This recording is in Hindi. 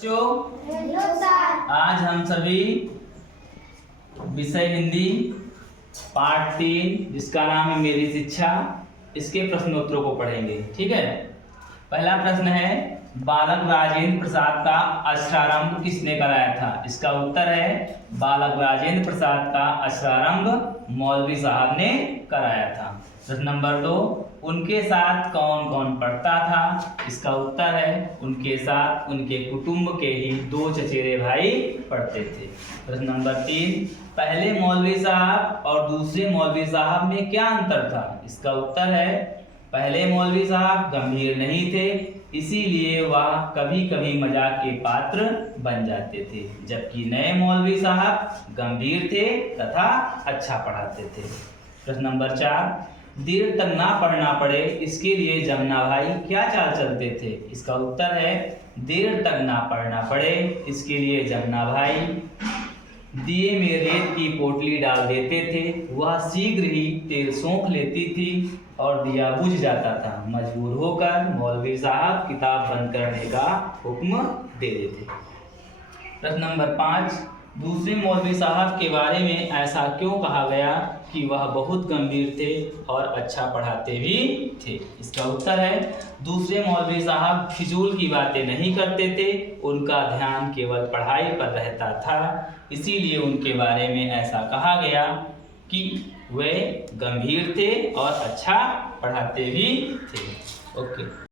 Hello sir. आज हम सभी विषय हिंदी पार्ट 3 जिसका नाम है मेरी शिक्षा, इसके प्रश्नोत्तरों को पढ़ेंगे। ठीक है। पहला प्रश्न है, बालक राजेंद्र प्रसाद का अक्षरारंभ किसने कराया था? इसका उत्तर है बालक राजेंद्र प्रसाद का अक्षरारंभ मौलवी साहब ने कराया था। प्रश्न नंबर 2, उनके साथ कौन कौन पढ़ता था? इसका उत्तर है उनके साथ उनके कुटुंब के ही 2 चचेरे भाई पढ़ते थे। प्रश्न नंबर 3, पहले मौलवी साहब और दूसरे मौलवी साहब में क्या अंतर था? इसका उत्तर है पहले मौलवी साहब गंभीर नहीं थे, इसीलिए वह कभी कभी मजाक के पात्र बन जाते थे, जबकि नए मौलवी साहब गंभीर थे तथा अच्छा पढ़ाते थे। प्रश्न नंबर 4, देर तक ना पढ़ना पड़े इसके लिए जमुना भाई क्या चाल चलते थे? इसका उत्तर है देर तक ना पढ़ना पड़े इसके लिए जमुना भाई दिए में रेत की पोटली डाल देते थे, वह शीघ्र ही तेल सोख लेती थी और दिया बुझ जाता था। मजबूर होकर मौलवी साहब किताब बंद करने का हुक्म दे देते। प्रश्न नंबर 5, दूसरे मौलवी साहब के बारे में ऐसा क्यों कहा गया कि वह बहुत गंभीर थे और अच्छा पढ़ाते भी थे? इसका उत्तर है दूसरे मौलवी साहब फिजूल की बातें नहीं करते थे, उनका ध्यान केवल पढ़ाई पर रहता था, इसीलिए उनके बारे में ऐसा कहा गया कि वे गंभीर थे और अच्छा पढ़ाते भी थे। ओके।